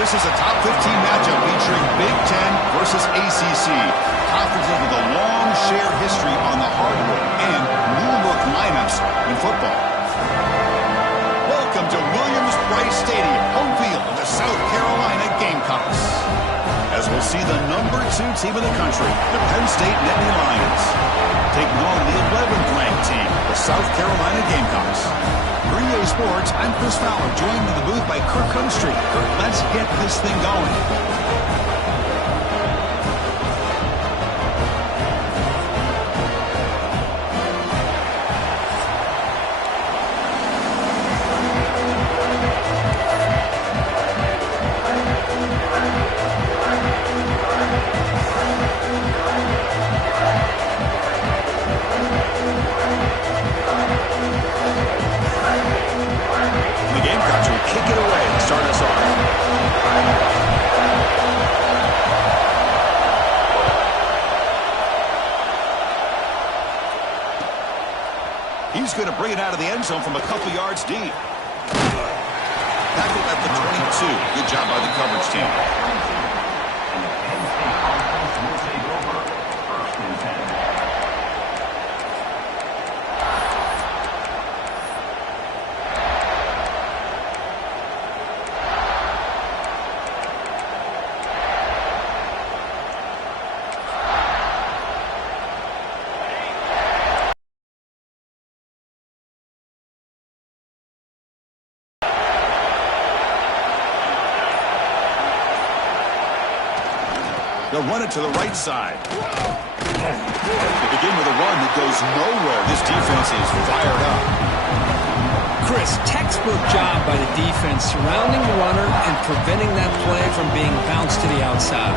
This is a top 15 matchup featuring Big Ten versus ACC. Conferences with a long shared history on the hardwood and new-look lineups in football. Welcome to Williams-Brice Stadium, home field of the South Carolina Gamecocks. As we'll see the number 2 team in the country, the Penn State Nittany Lions, taking on the 11th ranked team, the South Carolina Gamecocks. For EA Sports, I'm Chris Fowler, joined in the booth by Kirk Hunstreet. Kirk, let's get this thing going. He's going to bring it out of the end zone from a couple yards deep. Tackled at the 22. Good job by the coverage team. They'll run it to the right side. They begin with a run that goes nowhere. This defense is fired up. Chris, textbook job by the defense surrounding the runner and preventing that play from being bounced to the outside.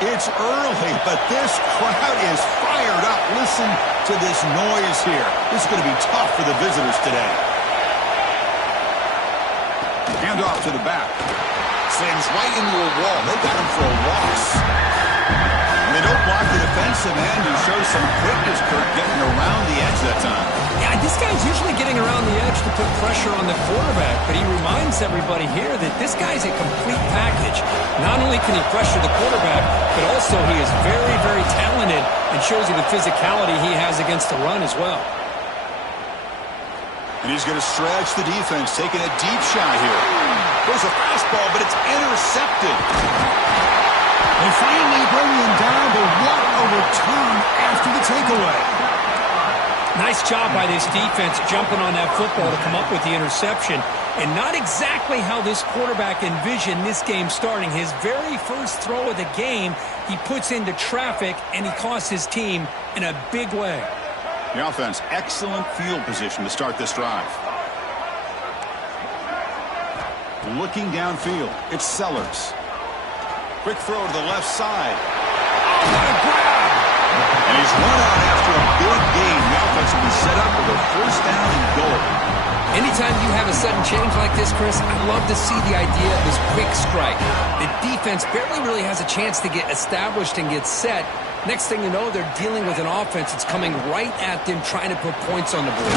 It's early, but this crowd is fired up. Listen to this noise here. This is going to be tough for the visitors today. Hand off to the back. Slams right into a wall. They got him for a loss. And they don't block the defensive end who shows some quickness, Kirk, getting around the edge that time. Yeah, this guy's usually getting around the edge to put pressure on the quarterback, but he reminds everybody here that this guy's a complete package. Not only can he pressure the quarterback, but also he is very, very talented and shows you the physicality he has against the run as well. And he's going to stretch the defense, taking a deep shot here. Goes a fastball, but it's intercepted. They finally bring him down, but what a return after the takeaway. Nice job by this defense jumping on that football to come up with the interception. And not exactly how this quarterback envisioned this game starting. His very first throw of the game, he puts into traffic, and he costs his team in a big way. The offense, excellent field position to start this drive. Looking downfield, it's Sellers. Quick throw to the left side. Oh, what a grab! And he's run out after a big gain. The offense will be set up with a first down and goal. Anytime you have a sudden change like this, Chris, I love to see the idea of this quick strike. The defense barely really has a chance to get established and get set. Next thing you know, they're dealing with an offense that's coming right at them, trying to put points on the board.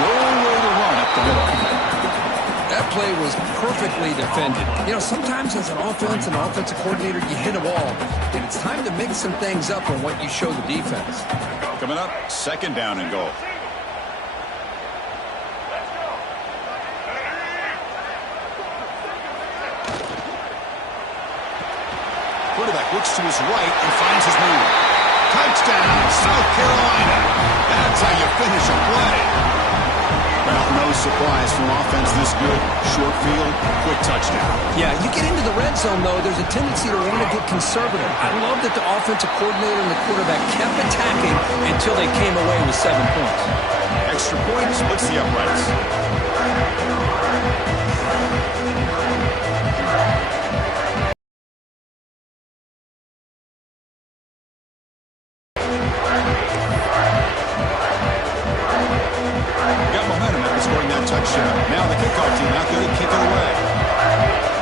Nowhere to run up the middle. That play was perfectly defended. You know, sometimes as an offense and offensive coordinator, you hit a ball, and it's time to mix some things up on what you show the defense. Coming up, second down and goal. Quarterback looks to his right and finds his move. Touchdown, South Carolina. That's how you finish a play. Well, no surprise from offense this good. Short field, quick touchdown. Yeah, you get into the red zone, though, there's a tendency to want to get conservative. I love that the offensive coordinator and the quarterback kept attacking until they came away with 7 points. Extra point splits the uprights. Got momentum after scoring that touchdown. Now the kickoff team out there to kick it away.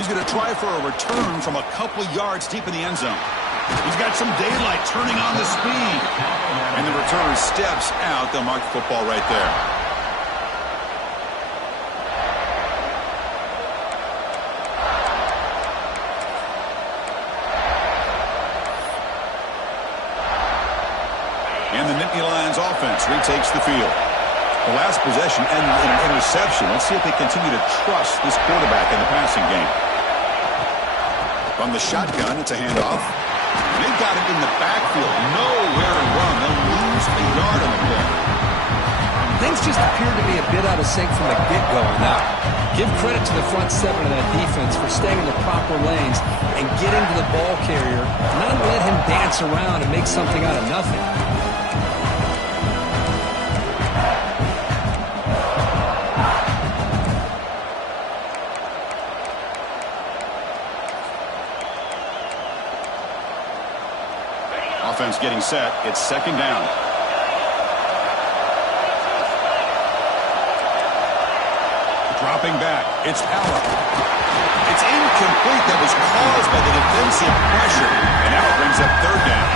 He's going to try for a return from a couple yards deep in the end zone. He's got some daylight turning on the speed. And the returner steps out. They'll mark the football right there. And the Nittany Lions offense retakes the field. The last possession ended in an interception. Let's see if they continue to trust this quarterback in the passing game. From the shotgun, it's a handoff. They've got it in the backfield. Nowhere to run. They'll lose a yard on the play. Things just appear to be a bit out of sync from the get-go on that. Give credit to the front seven of that defense for staying in the proper lanes and getting to the ball carrier, not let him dance around and make something out of nothing. Offense getting set. It's second down. Dropping back. It's Allen. It's incomplete. That was caused by the defensive pressure. And now it brings up third down.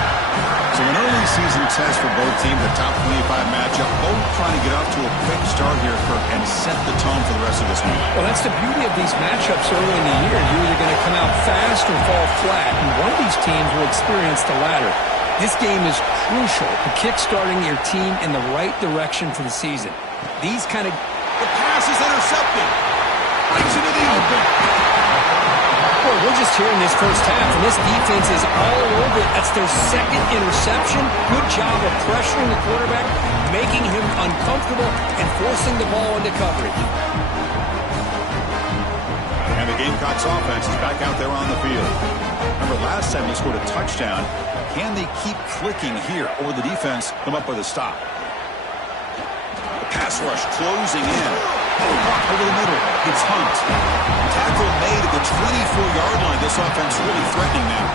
So an early season test for both teams, a top 25 matchup. Both trying to get off to a quick start here, Kirk, and set the tone for the rest of this week. Well, that's the beauty of these matchups early in the year. You're either going to come out fast or fall flat. And one of these teams will experience the latter. This game is crucial to kick-starting your team in the right direction for the season. These kind of... The pass is intercepted. Breaks into the open. Boy, we're just here in this first half, and this defense is all over it. That's their second interception. Good job of pressuring the quarterback, making him uncomfortable, and forcing the ball into coverage. And the Gamecocks offense is back out there on the field. Remember, last time they scored a touchdown. Can they keep clicking here, or will the defense come up with a stop? The pass rush closing in. Over the middle. It's Hunt. Tackle made at the 24-yard line. This offense really threatening now.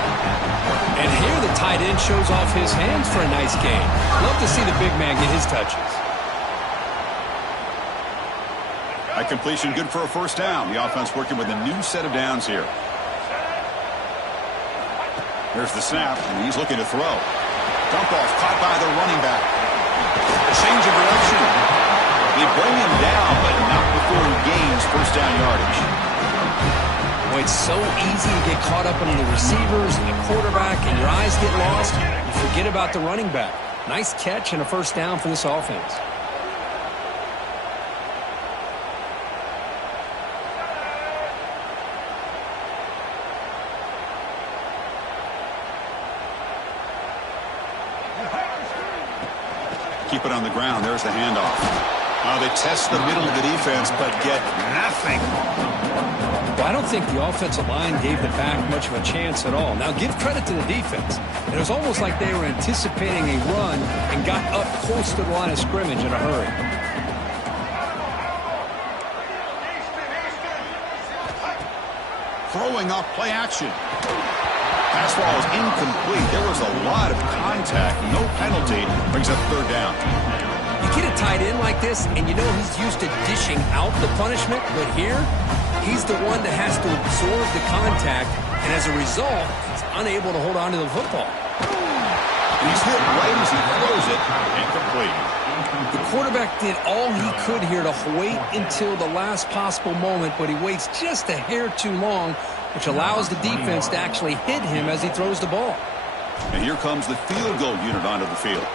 And here the tight end shows off his hands for a nice game. Love to see the big man get his touches. A completion good for a first down. The offense working with a new set of downs here. Here's the snap, and he's looking to throw. Dump off, caught by the running back. A change of direction. They bring him down, but not before he gains first down yardage. Boy, it's so easy to get caught up in the receivers and the quarterback, and your eyes get lost. You forget about the running back. Nice catch and a first down for this offense. Keep it on the ground. There's the handoff. They test the middle of the defense, but get nothing. Well, I don't think the offensive line gave the back much of a chance at all. Now, give credit to the defense. It was almost like they were anticipating a run and got up close to the line of scrimmage in a hurry. Throwing up play action. Pass ball is incomplete. There was a lot of contact. No penalty. Brings up third down. You get a tight end like this, and you know he's used to dishing out the punishment, but here, he's the one that has to absorb the contact, and as a result, he's unable to hold on to the football. He's hit right as he throws it. Incomplete. The quarterback did all he could here to wait until the last possible moment, but he waits just a hair too long, which allows the defense to actually hit him as he throws the ball. And here comes the field goal unit onto the field.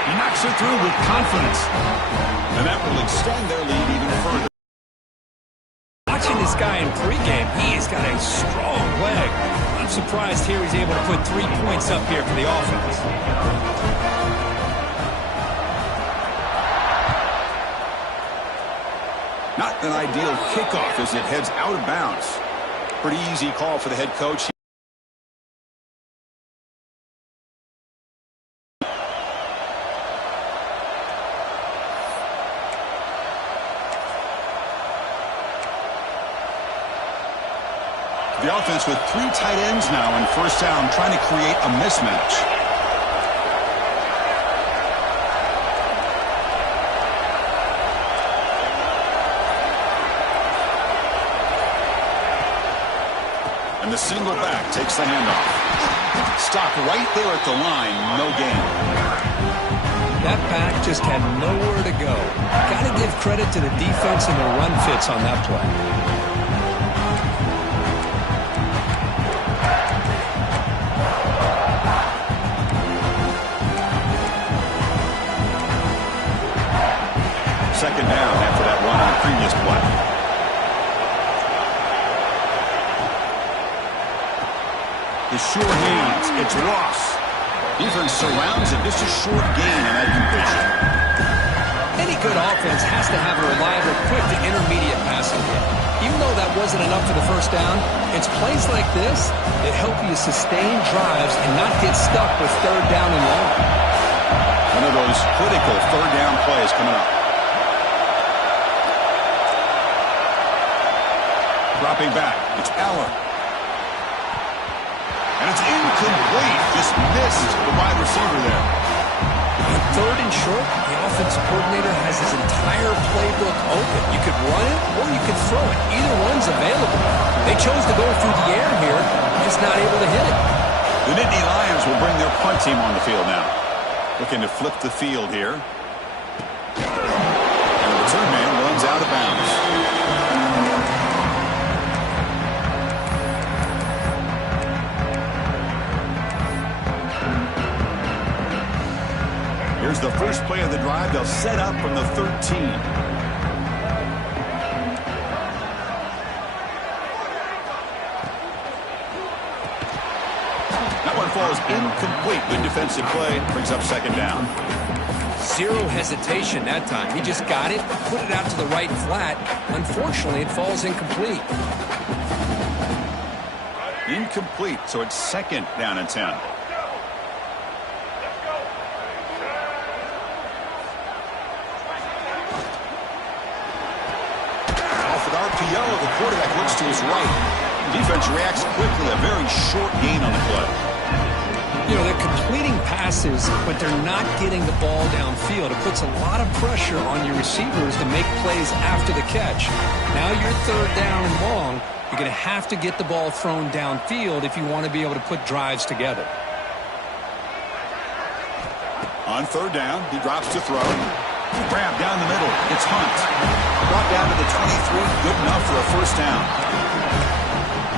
He knocks it through with confidence. And that will extend their lead even further. Watching this guy in pregame, he's got a strong leg. I'm surprised here he's able to put 3 points up here for the offense. Not an ideal kickoff as it heads out of bounds. Pretty easy call for the head coach. The offense with 3 tight ends now in first down, trying to create a mismatch. And the single back takes the handoff. Stopped right there at the line. No gain. That back just had nowhere to go. Got to give credit to the defense and the run fits on that play. Second down after that run on the previous play. The sure hands. It's Ross. Defense surrounds it. Just a short gain on that completion. Any good offense has to have a reliable, quick to intermediate passing game. Even though that wasn't enough for the first down, it's plays like this that help you sustain drives and not get stuck with third down and long. One of those critical third down plays coming up. Dropping back. It's Allen. And it's incomplete. Just missed the wide receiver there. On third and short, the offensive coordinator has his entire playbook open. You could run it or you could throw it. Either one's available. They chose to go through the air here, just not able to hit it. The Nittany Lions will bring their punt team on the field now. Looking to flip the field here. And the return man runs out of bounds. Here's the first play of the drive. They'll set up from the 13. That one falls incomplete. Good defensive play. Brings up second down. Zero hesitation that time. He just got it, put it out to the right flat. Unfortunately, it falls incomplete. Incomplete, so it's second down and 10. The quarterback looks to his right. Defense reacts quickly. A very short gain on the play. You know, they're completing passes, but they're not getting the ball downfield. It puts a lot of pressure on your receivers to make plays after the catch. Now you're third down and long. You're going to have to get the ball thrown downfield if you want to be able to put drives together. On third down, he drops to throw. Grab down the middle. It's Hunt. Brought down to the 23. Good enough for a first down.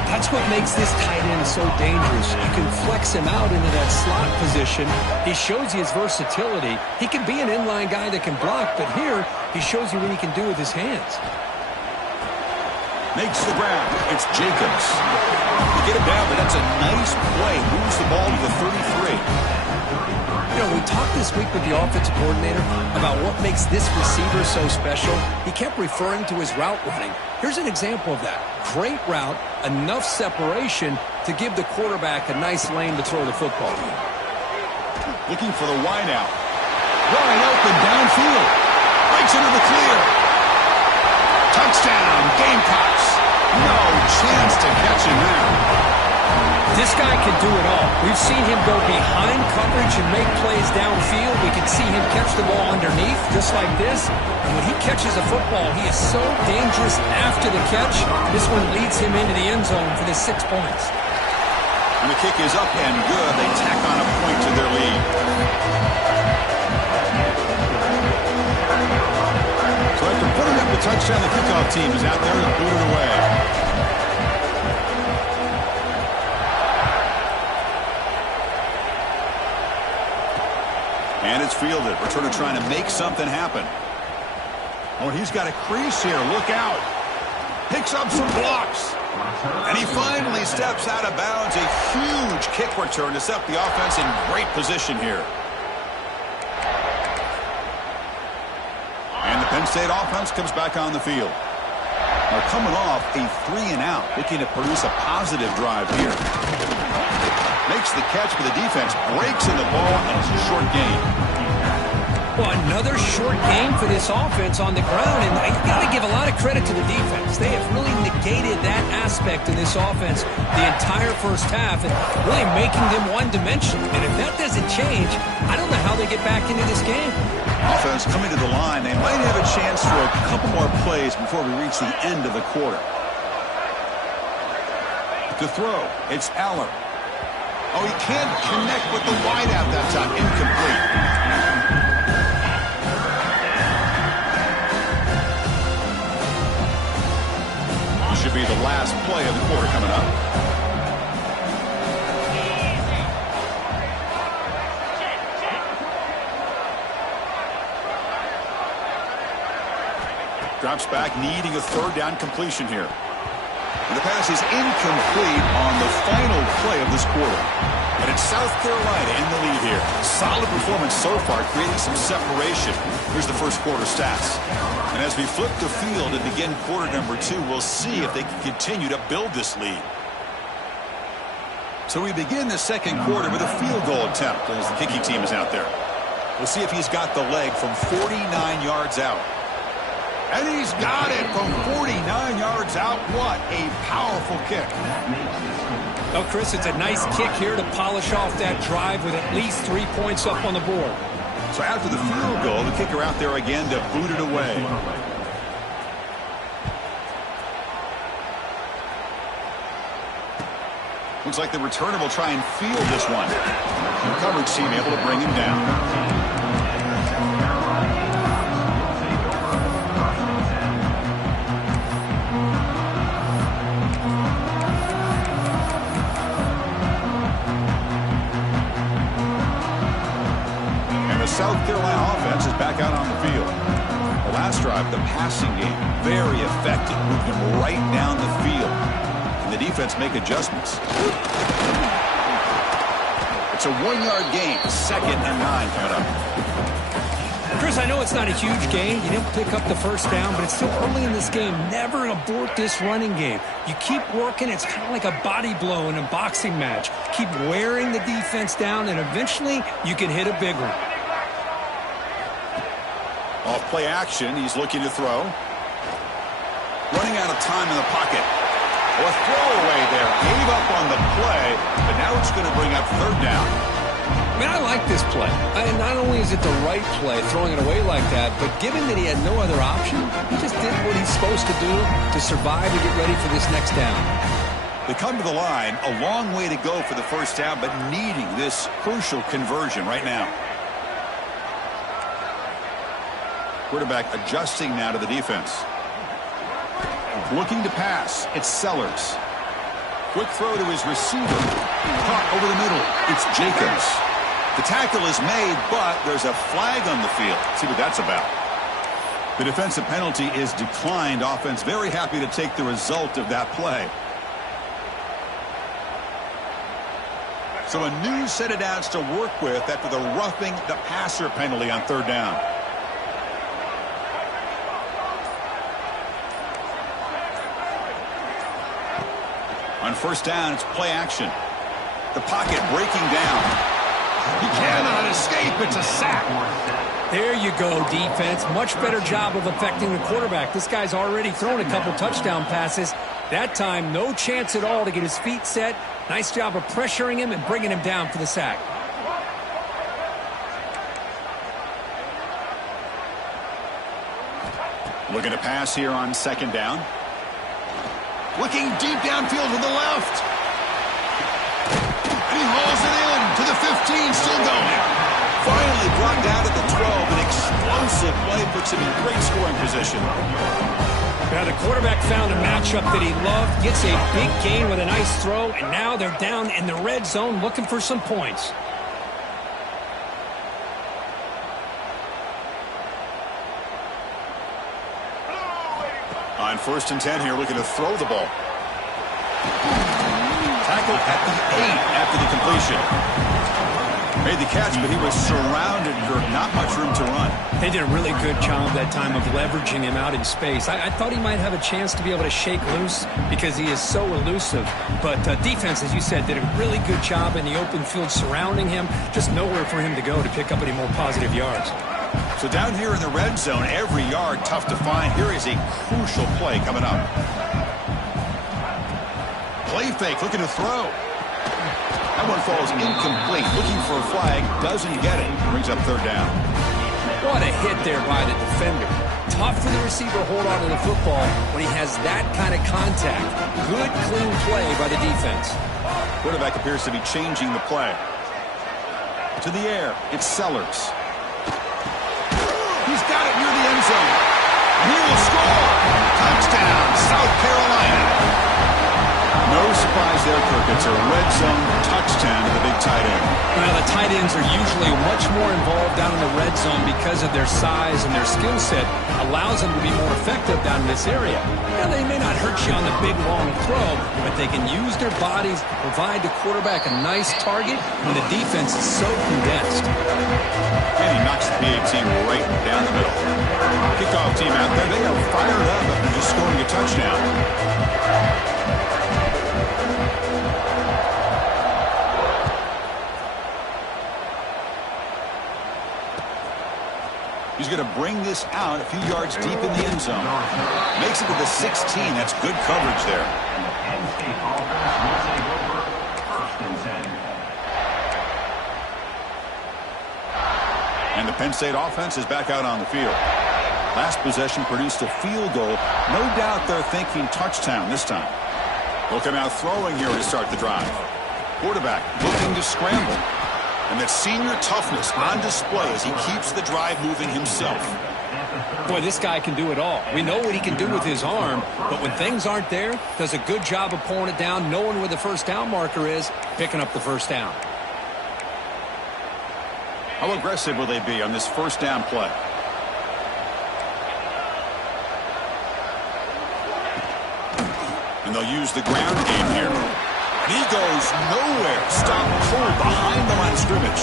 That's what makes this tight end so dangerous. You can flex him out into that slot position. He shows you his versatility. He can be an inline guy that can block, but here he shows you what he can do with his hands. Makes the grab. It's Jacobs. You get him down, but that's a nice play. Moves the ball to the 33. You know, we talked this week with the offensive coordinator about what makes this receiver so special. He kept referring to his route running. Here's an example of that. Great route, enough separation to give the quarterback a nice lane to throw the football. Looking for the wide out. Wide open downfield. Breaks into the clear. Touchdown, Gamecocks. No chance to catch him there. This guy can do it all. We've seen him go behind coverage and make plays downfield. We can see him catch the ball underneath, just like this. And when he catches a football, he is so dangerous after the catch. This one leads him into the end zone for the 6 points. And the kick is up and good. They tack on a point to their lead. So after putting up the touchdown, the kickoff team is out there to boot it away. And it's fielded. Returner trying to make something happen. Oh, he's got a crease here. Look out. Picks up some blocks. And he finally steps out of bounds. A huge kick return to set the offense in great position here. And the Penn State offense comes back on the field. They're coming off a 3-and-out, looking to produce a positive drive here. Makes the catch, but the defense breaks in the ball, and it's a short gain. Well, another short gain for this offense on the ground, and you got to give a lot of credit to the defense. They have really negated that aspect in this offense the entire first half, and really making them one-dimensional. And if that doesn't change, I don't know how they get back into this game. Offense coming to the line. They might have a chance for a couple more plays before we reach the end of the quarter. To throw, it's Aller. Oh, he can't connect with the wideout that time. Incomplete. This should be the last play of the quarter coming up. Drops back, needing a third down completion here. And the pass is incomplete on the final play of this quarter. And it's South Carolina in the lead here. Solid performance so far, creating some separation. Here's the first quarter stats. And as we flip the field and begin quarter number 2, we'll see if they can continue to build this lead. So we begin the second quarter with a field goal attempt as the kicking team is out there. We'll see if he's got the leg from 49 yards out. And he's got it from 49 yards out. What a powerful kick. Well, Chris, it's a nice kick here to polish off that drive with at least 3 points up on the board. So after the field goal, the kicker out there again to boot it away. Looks like the returner will try and field this one. The coverage team able to bring him down. South Carolina offense is back out on the field. The last drive, the passing game, very effective. Moved him right down the field. And the defense make adjustments. It's a 1-yard gain. 2nd and 9 coming up. Chris, I know it's not a huge gain. You didn't pick up the first down, but it's still early in this game. Never abort this running game. You keep working. It's kind of like a body blow in a boxing match. Keep wearing the defense down, and eventually you can hit a big one. Off play action, he's looking to throw. Running out of time in the pocket. Oh, a throwaway there. Gave up on the play, but now it's going to bring up 3rd down. I mean, I like this play. Not only is it the right play, throwing it away like that, but given that he had no other option, he just did what he's supposed to do to survive and get ready for this next down. They come to the line, a long way to go for the first down, but needing this crucial conversion right now. Quarterback adjusting now to the defense. Looking to pass. It's Sellers. Quick throw to his receiver. Caught over the middle. It's Jacobs. The tackle is made, but there's a flag on the field. See what that's about. The defensive penalty is declined. Offense very happy to take the result of that play. So a new set of downs to work with after the roughing the passer penalty on 3rd down. On 1st down, it's play action. The pocket breaking down. He cannot escape. It's a sack. There you go, defense. Much better job of affecting the quarterback. This guy's already thrown a couple touchdown passes. That time, no chance at all to get his feet set. Nice job of pressuring him and bringing him down for the sack. Looking to pass here on 2nd down. Looking deep downfield to the left. And he hauls it in to the 15, still going. Finally brought down at the 12. An explosive play puts him in great scoring position. Now the quarterback found a matchup that he loved, gets a big gain with a nice throw, and now they're down in the red zone looking for some points. On 1st and 10 here, looking to throw the ball. Tackled at the 8 after the completion. Made the catch, but he was surrounded, Kirk. Not much room to run. They did a really good job that time of leveraging him out in space. I thought he might have a chance to be able to shake loose because he is so elusive. But defense, as you said, did a really good job in the open field surrounding him. Just nowhere for him to go to pick up any more positive yards. So down here in the red zone, every yard tough to find. Here is a crucial play coming up. Play fake, looking to throw. That one falls incomplete. Looking for a flag, doesn't get it. Brings up 3rd down. What a hit there by the defender. Tough for the receiver to hold on to the football when he has that kind of contact. Good, clean play by the defense. Quarterback appears to be changing the play. To the air, it's Sellers. He's got it near the end zone. He will score. Touchdown, South Carolina. No surprise there, Kirk. It's a red zone touchdown to the big tight end. Well, the tight ends are usually much more involved down in the red zone because of their size and their skill set allows them to be more effective down in this area. Now, they may not hurt you on the big, long throw, but they can use their bodies, provide the quarterback a nice target when the defense is so condensed. And he knocks the PA team right down the middle. Kickoff team out there, they are fired up after just scoring a touchdown. He's going to bring this out a few yards deep in the end zone. Makes it to the 16. That's good coverage there. And the Penn State offense is back out on the field. Last possession produced a field goal. No doubt they're thinking touchdown this time. They'll come out throwing here to start the drive. Quarterback looking to scramble. And that senior toughness on display as he keeps the drive moving himself. Boy, this guy can do it all. We know what he can do with his arm, but when things aren't there, does a good job of pulling it down, knowing where the first down marker is, picking up the first down. How aggressive will they be on this first down play? And they'll use the ground game here. He goes nowhere. Stop cold behind the line of scrimmage.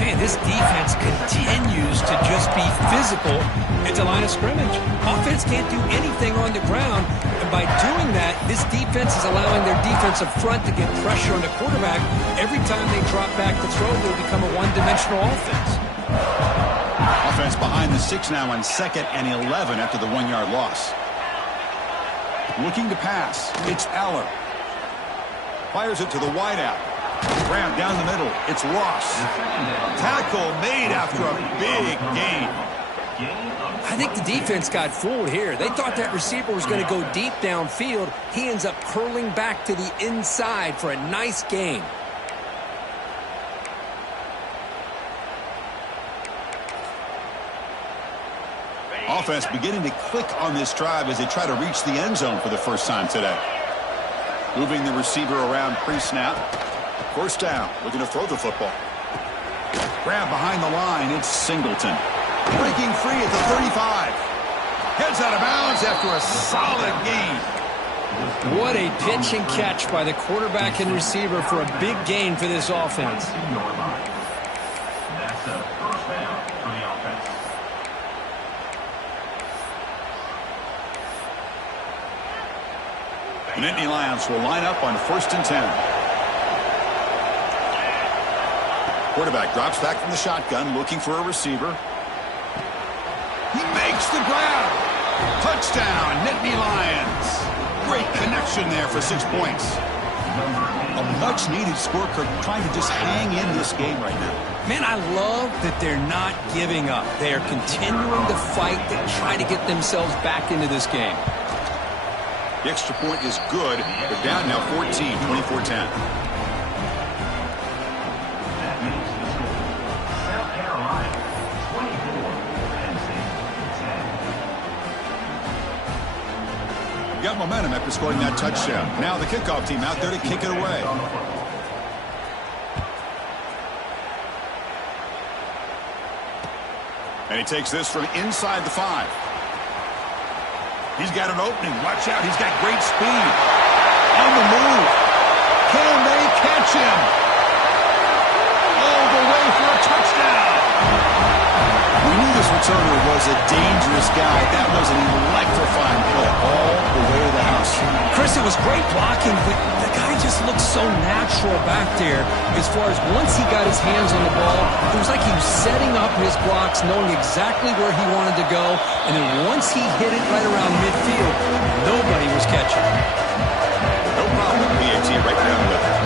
Man, this defense continues to just be physical at the line of scrimmage. Offense can't do anything on the ground, and by doing that, this defense is allowing their defensive front to get pressure on the quarterback. Every time they drop back to throw, they become a one-dimensional offense. Offense behind the 6 now on 2nd and 11 after the 1-yard loss. Looking to pass. It's Eller. Fires it to the wideout. Graham down the middle. It's Ross. Tackle made after a big gain. I think the defense got fooled here. They thought that receiver was going to go deep downfield. He ends up curling back to the inside for a nice gain. Offense beginning to click on this drive as they try to reach the end zone for the first time today. Moving the receiver around pre-snap. First down, looking to throw the football. Grab behind the line, it's Singleton. Breaking free at the 35. Heads out of bounds after a solid gain. What a pitch and catch by the quarterback and receiver for a big gain for this offense. That's a first down for the offense. The Nittany Lions will line up on 1st and 10. Quarterback drops back from the shotgun, looking for a receiver. He makes the grab. Touchdown, Nittany Lions. Great connection there for 6 points. A much-needed score, Kirk, trying to just hang in this game right now. Man, I love that they're not giving up. They are continuing to fight to try to get themselves back into this game. The extra point is good. They're down now 14, 24-10. That makes the score. South Carolina 24, Penn State 10. Got momentum after scoring that touchdown. Now the kickoff team out there to kick it away. And he takes this from inside the 5. He's got an opening. Watch out. He's got great speed. On the move. Can they catch him? All the way for a touchdown. We knew this returner was a dangerous guy. That was an electrifying play all the way to the house. Chris, it was great blocking, but the guy just looked so natural back there as far as once he got his hands on the ball, it was like he was setting up his blocks, knowing exactly where he wanted to go, and then once he hit it right around midfield, nobody was catching. No problem with PAT right down with it.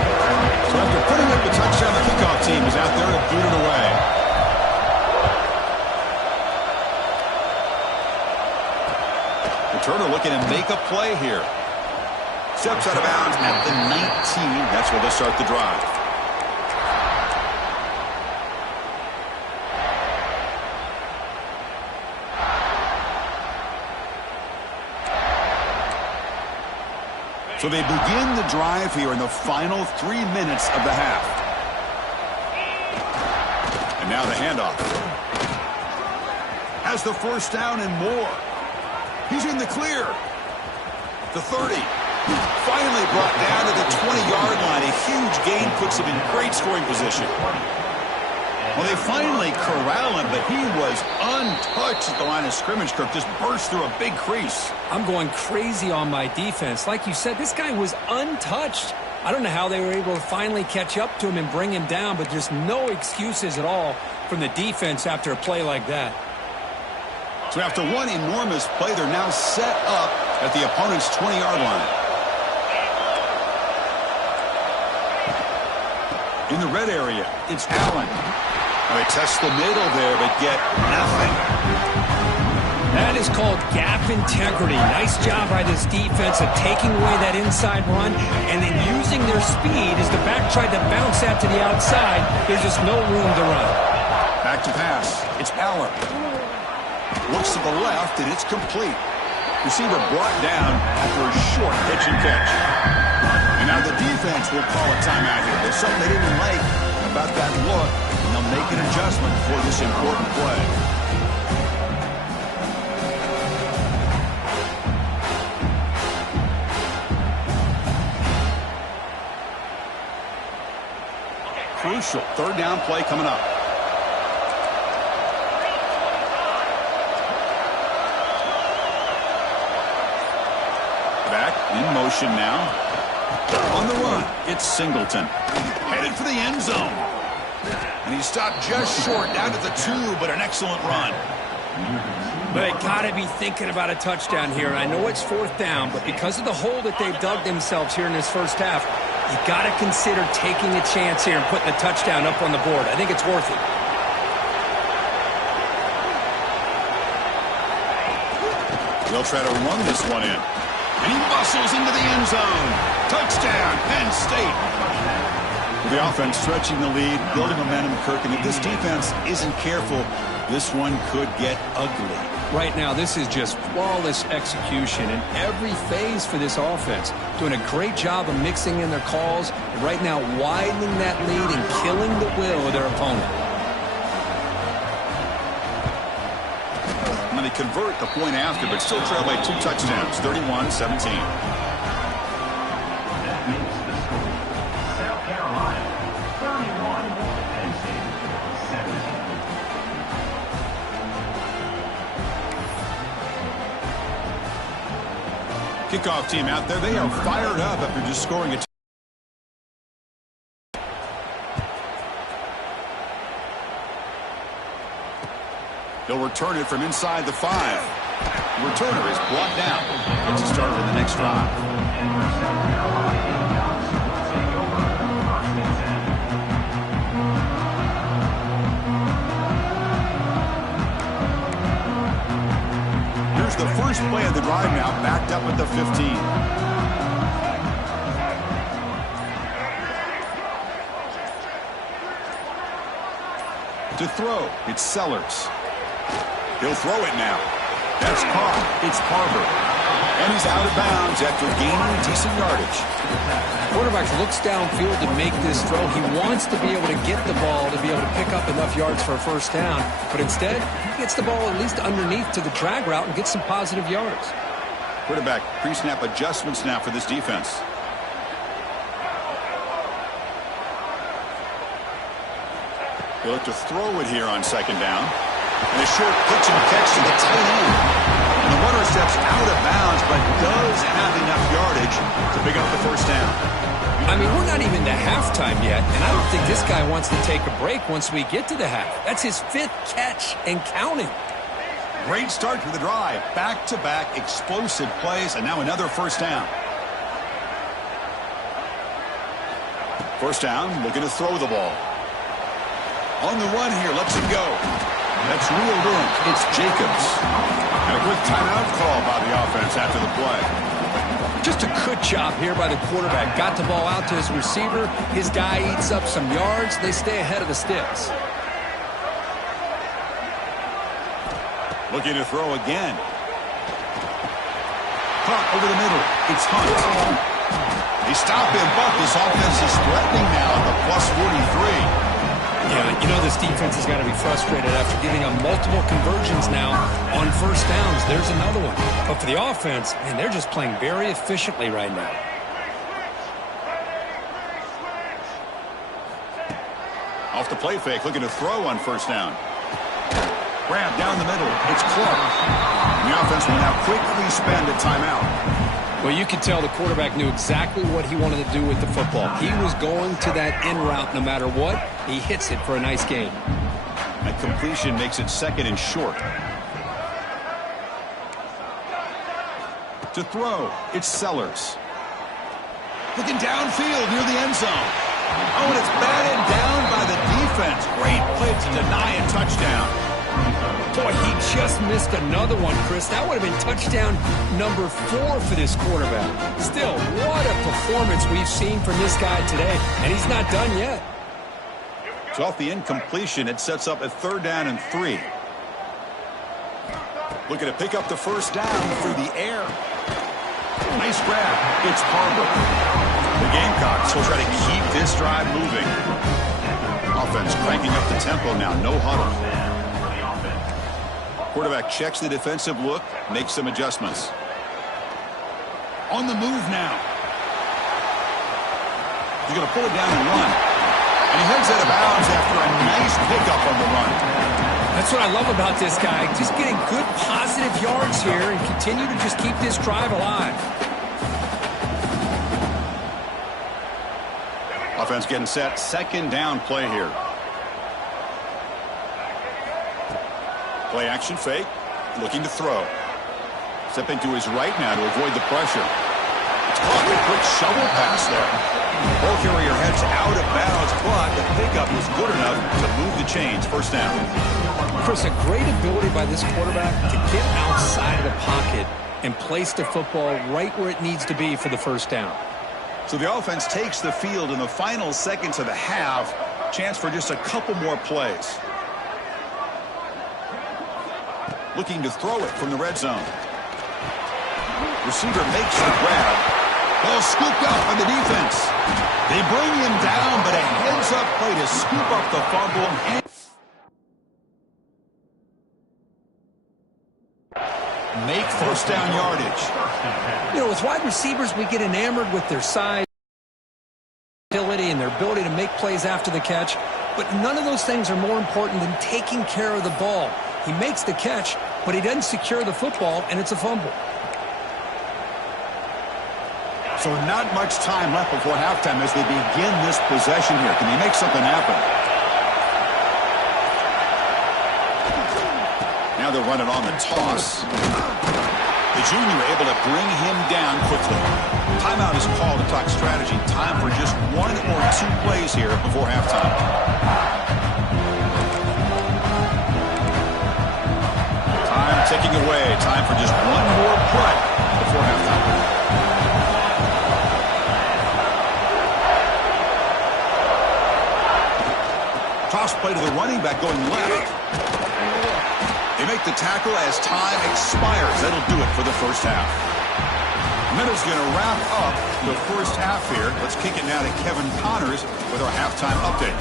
So after putting up the touchdown, the kickoff team is out there to boot it away. returner looking to make a play here. Steps out of bounds at the 19. That's where they'll start the drive. So they begin the drive here in the final 3 minutes of the half. And now the handoff. Has the first down and more. He's in the clear. The 30. Finally brought down to the 20-yard line. A huge gain puts him in great scoring position. Well, they finally corral him, but he was untouched at the line of scrimmage. Kirk just burst through a big crease. I'm going crazy on my defense. Like you said, this guy was untouched. I don't know how they were able to finally catch up to him and bring him down, but just no excuses at all from the defense after a play like that. So after one enormous play, they're now set up at the opponent's 20-yard line. In the red area, it's Allen. They test the middle there, but get nothing. That is called gap integrity. Nice job by this defense of taking away that inside run and then using their speed as the back tried to bounce that to the outside. There's just no room to run. Back to pass. It's Allen. Looks to the left, and it's complete. Receiver brought down after a short pitch and catch. And now the defense will call a timeout here. There's something they didn't like about that look, and they'll make an adjustment for this important play. Crucial third down play coming up. Back in motion now. On the run, it's Singleton. Headed for the end zone. And he stopped just short, down to the 2, but an excellent run. But they got to be thinking about a touchdown here. I know it's fourth down, but because of the hole that they've dug themselves here in this first half, you got to consider taking a chance here and putting a touchdown up on the board. I think it's worth it. They'll try to run this one in. And he bustles into the end zone. Touchdown, Penn State. The offense stretching the lead, building momentum, Kirk. And if this defense isn't careful, this one could get ugly. Right now, this is just flawless execution in every phase for this offense. Doing a great job of mixing in their calls. And right now, widening that lead and killing the will of their opponent. And they convert the point after, but still trail by 2 touchdowns, 31-17. That makes the score. South Carolina, 31, Penn State, 17. Kickoff team out there. They are fired up after just scoring a They'll return it from inside the 5. The returner is brought down. Gets a start in the next drive. Here's the first play of the drive now, backed up at the 15. To throw, it's Sellers. He'll throw it now. That's caught. It's Carver. And he's out of bounds after gaining decent yardage. Quarterback looks downfield to make this throw. He wants to be able to get the ball to be able to pick up enough yards for a first down. But instead, he gets the ball at least underneath to the drag route and gets some positive yards. Quarterback pre-snap adjustments now for this defense. They look to throw it here on second down. And a short pitch and catch to the tight end. And the runner steps out of bounds, but does have enough yardage to pick up the first down. I mean, we're not even to halftime yet, and I don't think this guy wants to take a break once we get to the half. That's his 5th catch and counting. Great start to the drive. Back-to-back explosive plays, and now another first down. First down, looking to throw the ball. On the run here, lets it go. That's reeled in. It's Jacobs. And a quick timeout call by the offense after the play. Just a good job here by the quarterback. Got the ball out to his receiver. His guy eats up some yards. They stay ahead of the sticks. Looking to throw again. Caught over the middle. It's Hunt. They stop him, but this offense is threatening now at the +43. Yeah, you know this defense has got to be frustrated after giving up multiple conversions now on first downs. There's another one. But for the offense, man, they're just playing very efficiently right now. Off the play fake, looking to throw on first down. Grab down the middle. It's Clark. The offense will now quickly spend a timeout. Well, you could tell the quarterback knew exactly what he wanted to do with the football. He was going to that in route no matter what. He hits it for a nice gain. That completion makes it 2nd and short. To throw, it's Sellers. Looking downfield near the end zone. Oh, and it's batted down by the defense. Great play to deny a touchdown. Boy, he just missed another one, Chris. That would have been touchdown number 4 for this quarterback. Still, what a performance we've seen from this guy today, and he's not done yet. So off the incompletion, it sets up a 3rd down and 3. Looking to pick up the first down through the air. Nice grab. It's Barber. The Gamecocks will try to keep this drive moving. Offense cranking up the tempo now. No huddle. Quarterback checks the defensive look, makes some adjustments. On the move now. He's going to pull it down and run. And he heads out of bounds after a nice pickup on the run. That's what I love about this guy. Just getting good positive yards here and continue to just keep this drive alive. Offense getting set. 2nd down play here. Play action fake. Looking to throw. Stepping to his right now to avoid the pressure. It's caught with a quick shovel pass there. Ball carrier heads out of bounds, but the pickup was good enough to move the chains. First down. Chris, a great ability by this quarterback to get outside of the pocket and place the football right where it needs to be for the first down. So the offense takes the field in the final seconds of the half. Chance for just a couple more plays. Looking to throw it from the red zone. Receiver makes the grab. Ball scooped up by the defense. They bring him down, but a heads-up play to scoop up the fumble. And make first down yardage. You know, with wide receivers, we get enamored with their size, ability, and their ability to make plays after the catch. But none of those things are more important than taking care of the ball. He makes the catch, but he doesn't secure the football, and it's a fumble. So not much time left before halftime as they begin this possession here. Can they make something happen? Now they're running on the toss. The junior able to bring him down quickly. Timeout is called to talk strategy. Time for just 1 or 2 plays here before halftime. Time ticking away. Time for just 1 more play before halftime. Toss play to the running back going left. They make the tackle as time expires. That'll do it for the first half. Minutes going to wrap up the first half here. Let's kick it now to Kevin Connors with our halftime update.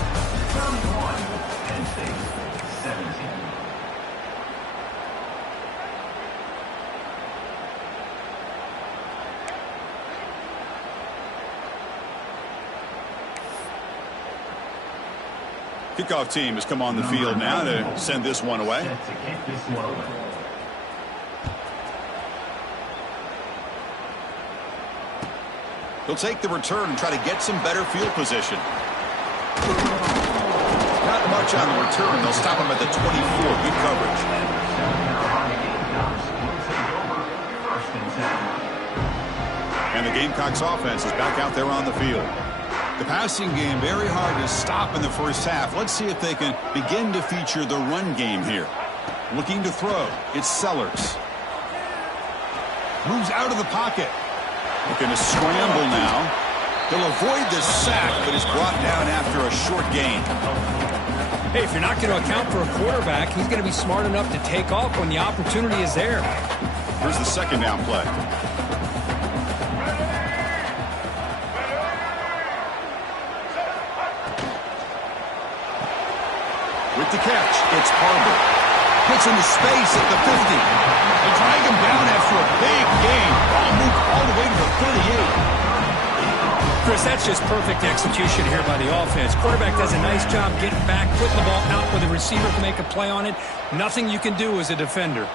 17. Kickoff team has come on the field now to send this one away. He'll take the return and try to get some better field position. Not much on the return. They'll stop him at the 24. Good coverage. And the Gamecocks offense is back out there on the field. The passing game very hard to stop in the first half. Let's see if they can begin to feature the run game here. Looking to throw. It's Sellers. Moves out of the pocket. Looking to scramble now. He'll avoid the sack, but is brought down after a short gain. Hey, if you're not going to account for a quarterback, he's going to be smart enough to take off when the opportunity is there. Here's the second down play. With the catch, it's Harbor. Gets into space at the 50. They drag him down after a big gain. Ball moved all the way to the 38. Chris, that's just perfect execution here by the offense. Quarterback does a nice job getting back, putting the ball out where the receiver can make a play on it. Nothing you can do as a defender.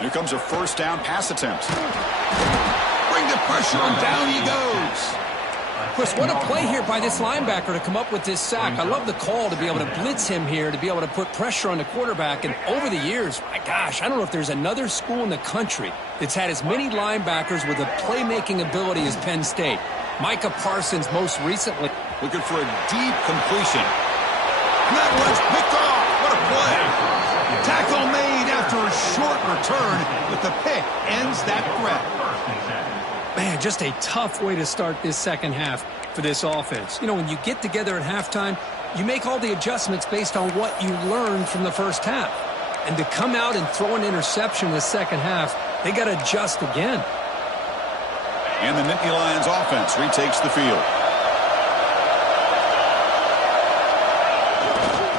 Here comes a first down pass attempt. Bring the pressure and down he goes. Chris, what a play here by this linebacker to come up with this sack. I love the call to be able to blitz him here, to be able to put pressure on the quarterback. And over the years, my gosh, I don't know if there's another school in the country that's had as many linebackers with a playmaking ability as Penn State. Micah Parsons most recently. Looking for a deep completion. And that one's picked off. What a play. Tackle made after a short return, but the pick ends that threat. Man, just a tough way to start this second half for this offense. You know, when you get together at halftime, you make all the adjustments based on what you learned from the first half. And to come out and throw an interception in the second half, they got to adjust again. And the Nittany Lions offense retakes the field.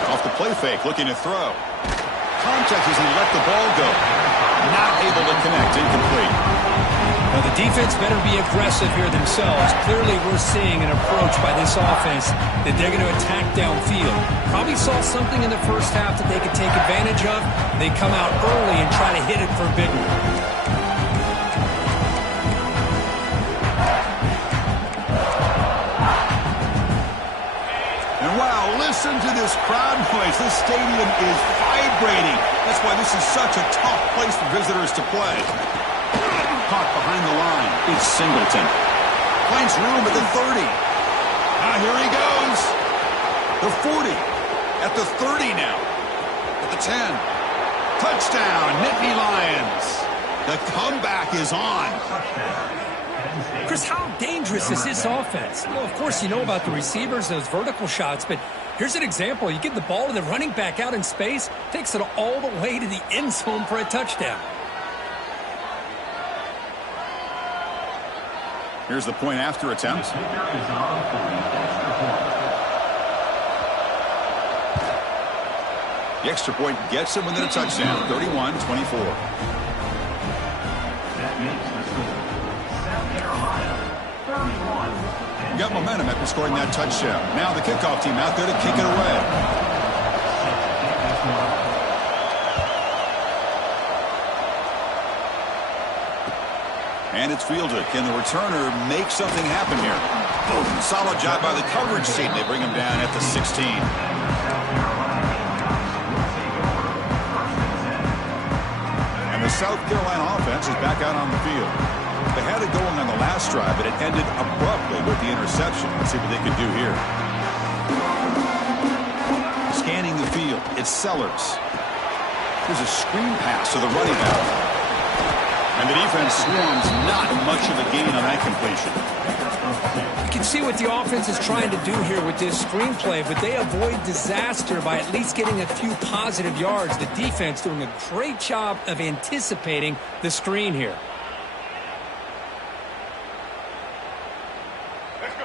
Off the play fake, looking to throw. Contact as he let the ball go. Not able to connect, incomplete. Well, the defense better be aggressive here themselves. Clearly, we're seeing an approach by this offense that they're going to attack downfield. Probably saw something in the first half that they could take advantage of. They come out early and try to hit it for a big one. And wow, listen to this crowd noise. This stadium is vibrating. That's why this is such a tough place for visitors to play. Caught behind the line. It's Singleton. Finds room at the 30. Now here he goes. The 40. At the 30 now. At the 10. Touchdown, Nittany Lions. The comeback is on. Chris, how dangerous is this offense? You know, of course, you know about the receivers, those vertical shots, but here's an example. You give the ball to the running back out in space, takes it all the way to the end zone for a touchdown. Here's the point after attempt. The extra point gets him within a touchdown, 31-24. That makes the score. South Carolina, 31. Got momentum after scoring that touchdown. Now the kickoff team out there to kick it away. And it's fielded. Can the returner make something happen here? Boom. Solid job by the coverage team. They bring him down at the 16. And the South Carolina offense is back out on the field. They had it going on the last drive, but it ended abruptly with the interception. Let's see what they can do here. Scanning the field. It's Sellers. There's a screen pass to the running back. And the defense swarms, not much of a gain on that completion. You can see what the offense is trying to do here with this screenplay, but they avoid disaster by at least getting a few positive yards. The defense doing a great job of anticipating the screen here.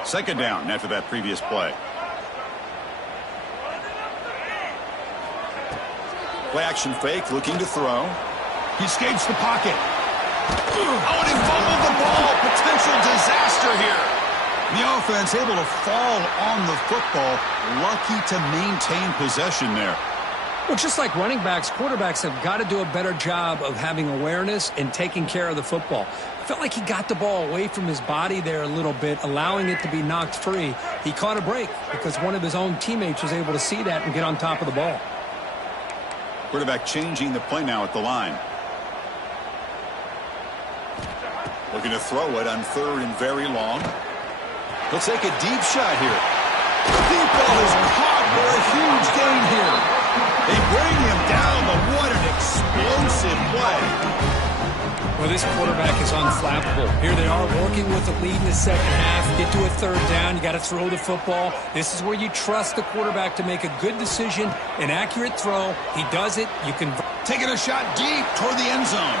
Second down after that previous play. Play action fake, looking to throw. He escapes the pocket. Oh, and he fumbled the ball. Potential disaster here. The offense able to fall on the football. Lucky to maintain possession there. Well, just like running backs, quarterbacks have got to do a better job of having awareness and taking care of the football. I felt like he got the ball away from his body there a little bit, allowing it to be knocked free. He caught a break because one of his own teammates was able to see that and get on top of the ball. Quarterback changing the play now at the line. Looking to throw it on third and very long. He'll take a deep shot here. Deep ball is caught for a huge gain here. They bring him down, but what an explosive play. Well, this quarterback is unflappable. Here they are working with a lead in the second half. Get to a third down. You got to throw the football. This is where you trust the quarterback to make a good decision, an accurate throw. He does it. You can taking a shot deep toward the end zone.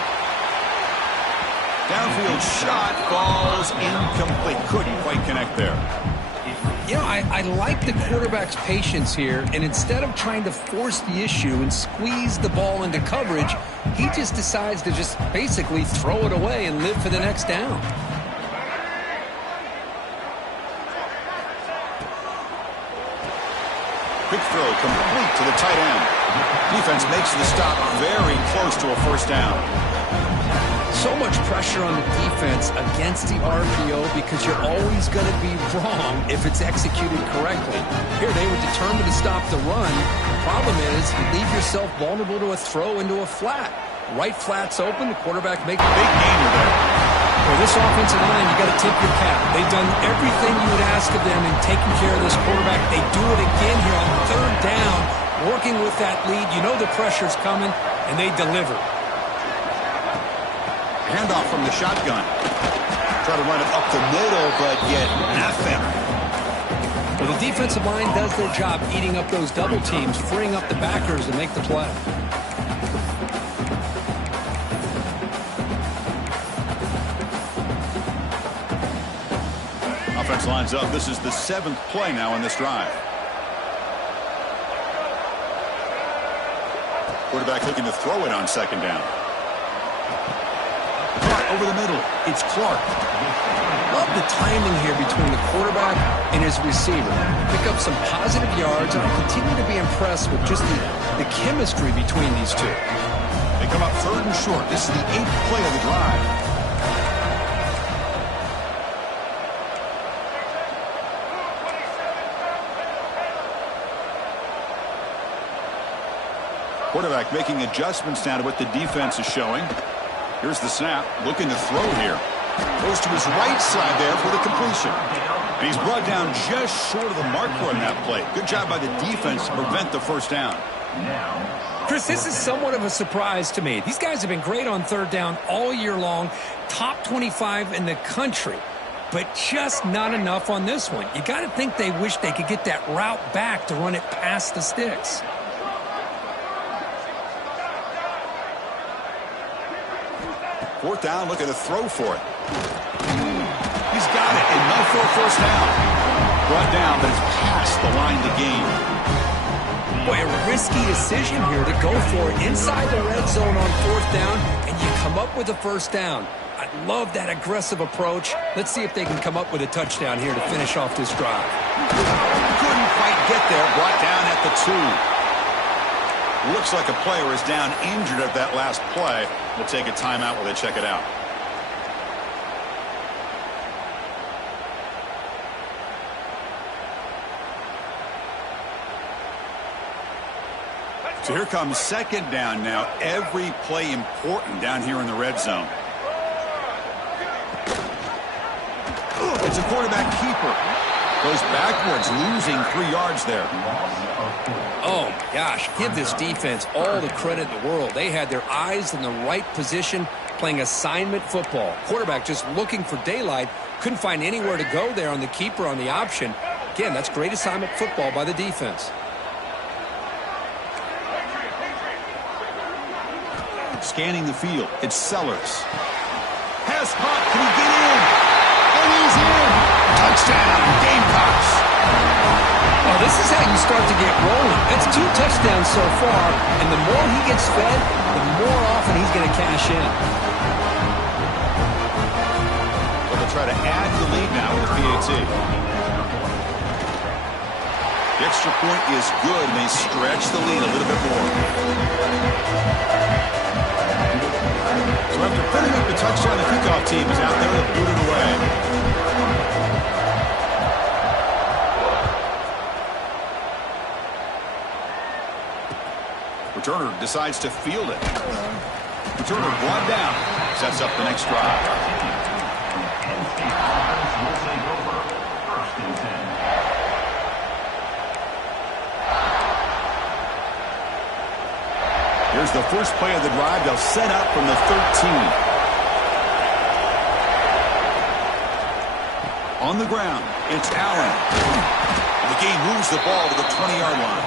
Downfield shot falls incomplete. Couldn't quite connect there. You know, I like the quarterback's patience here, and instead of trying to force the issue and squeeze the ball into coverage, he just decides to just basically throw it away and live for the next down. Quick throw complete to the tight end. Defense makes the stop very close to a first down. So much pressure on the defense against the RPO because you're always going to be wrong if it's executed correctly. Here they were determined to stop the run. Problem is, you leave yourself vulnerable to a throw into a flat. Right flat's open, the quarterback makes a big gainer there. For this offensive line, you got to tip your cap. They've done everything you would ask of them in taking care of this quarterback. They do it again here on third down, working with that lead. You know the pressure's coming, and they deliver. Handoff from the shotgun. Try to run it up the middle, but get nothing. Well, the defensive line does their job eating up those double teams, freeing up the backers to make the play. Offense lines up. This is the 7th play now in this drive. Quarterback looking to throw it on second down. Over the middle, it's Clark. Love the timing here between the quarterback and his receiver. Pick up some positive yards, and I continue to be impressed with just the chemistry between these two. They come up third and short. This is the 8th play of the drive. Quarterback making adjustments now to what the defense is showing. Here's the snap, looking to throw here. Goes to his right side there for the completion. And he's brought down just short of the marker on that play. Good job by the defense to prevent the first down. Chris, this is somewhat of a surprise to me. These guys have been great on third down all year long, top 25 in the country, but just not enough on this one. You got to think they wish they could get that route back to run it past the sticks. Fourth down, looking to throw for it. He's got it, and no for a first down. Brought down, but it's past the line to gain. Boy, a risky decision here to go for it inside the red zone on fourth down, and you come up with a first down. I love that aggressive approach. Let's see if they can come up with a touchdown here to finish off this drive. Couldn't quite get there, brought down at the 2. Looks like a player is down injured at that last play. We'll take a timeout while they check it out. So here comes second down now. Every play important down here in the red zone. It's a quarterback keeper. Goes backwards, losing 3 yards there. Oh, my gosh. Give this defense all the credit in the world. They had their eyes in the right position, playing assignment football. Quarterback just looking for daylight. Couldn't find anywhere to go there on the keeper on the option. Again, that's great assignment football by the defense. Scanning the field, it's Sellers. Pass caught, can he get in? And he's in! Touchdown, Gamecocks! Oh, this is how you start to get rolling. That's 2 touchdowns so far, and the more he gets fed, the more often he's going to cash in. Well, they'll try to add the lead now with the PAT. The extra point is good, and they stretch the lead a little bit more. So after putting up the touchdown, the kickoff team is out there to boot it away. Returner decides to field it. Returner brought down. Sets up the next drive. Here's the first play of the drive. They'll set up from the 13. On the ground, it's Allen. The game moves the ball to the 20-yard line.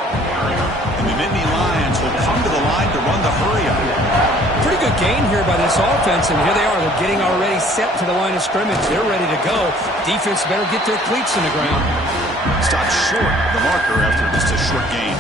And the Nittany Lions will come to the line to run the hurry-up. Pretty good gain here by this offense, and here they are. They're getting already set to the line of scrimmage. They're ready to go. Defense better get their cleats in the ground. Stopped short of the marker after just a short gain.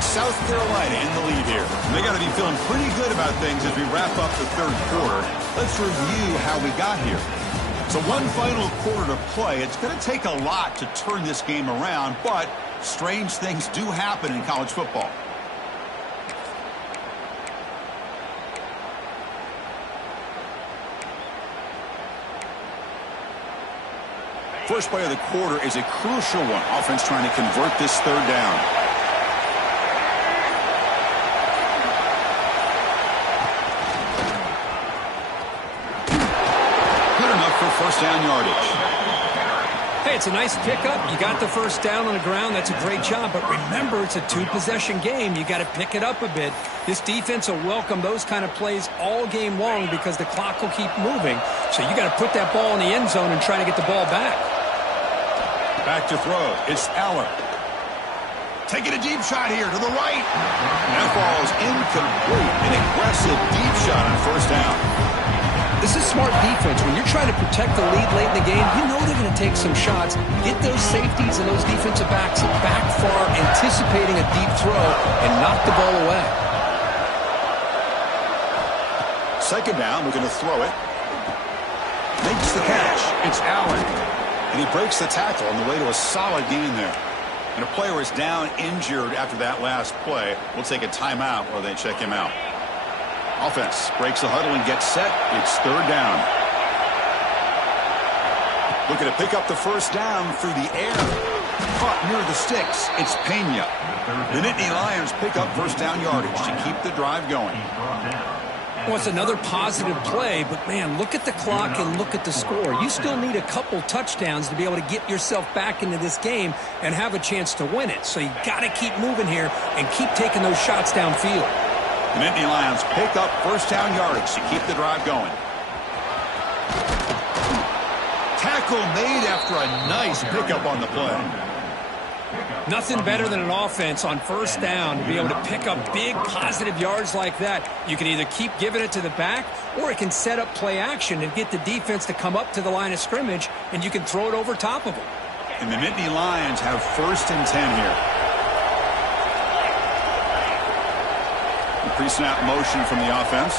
South Carolina in the lead here. They got to be feeling pretty good about things as we wrap up the third quarter. Let's review how we got here. So one final quarter to play. It's going to take a lot to turn this game around, but strange things do happen in college football. First play of the quarter is a crucial one. Offense trying to convert this third down. First down yardage. Hey, it's a nice pickup. You got the first down on the ground. That's a great job. But remember, it's a two-possession game. You got to pick it up a bit. This defense will welcome those kind of plays all game long because the clock will keep moving. So you got to put that ball in the end zone and try to get the ball back. Back to throw. It's Allen. Taking a deep shot here to the right. That ball's incomplete. An aggressive deep shot on first down. This is smart defense. When you're trying to protect the lead late in the game, you know they're going to take some shots. Get those safeties and those defensive backs back far, anticipating a deep throw, and knock the ball away. Second down, we're going to throw it. Makes the catch. It's Allen. And he breaks the tackle on the way to a solid gain there. And a player is down injured after that last play. We'll take a timeout while they check him out. Offense breaks the huddle and gets set. It's third down. Looking to pick up the first down through the air. Caught near the sticks. It's Pena. The Nittany Lions pick up first down yardage to keep the drive going. Well, it's another positive play, but, man, look at the clock and look at the score. You still need a couple touchdowns to be able to get yourself back into this game and have a chance to win it. So you got to keep moving here and keep taking those shots downfield. The Nittany Lions pick up first down yardage to keep the drive going. Tackle made after a nice pickup on the play. Nothing better than an offense on first down to be able to pick up big positive yards like that. You can either keep giving it to the back or it can set up play action and get the defense to come up to the line of scrimmage and you can throw it over top of them. And the Nittany Lions have first and 10 here. Pre-snap motion from the offense.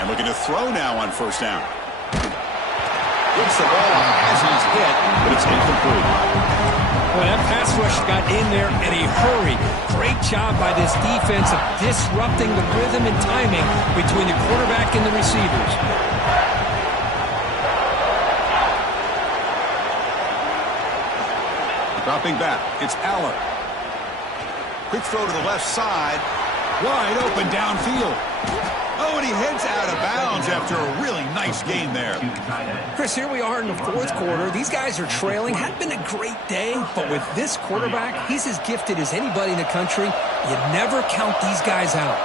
And looking to throw now on first down. Gets the ball as he's hit, but it's incomplete. Well, that pass rush got in there in a hurry. Great job by this defense of disrupting the rhythm and timing between the quarterback and the receivers. Dropping back, it's Allen. Quick throw to the left side. Wide open downfield. Oh, and he heads out of bounds after a really nice gain there. Chris, here we are in the fourth quarter. These guys are trailing. Hadn't been a great day, but with this quarterback, he's as gifted as anybody in the country. You never count these guys out.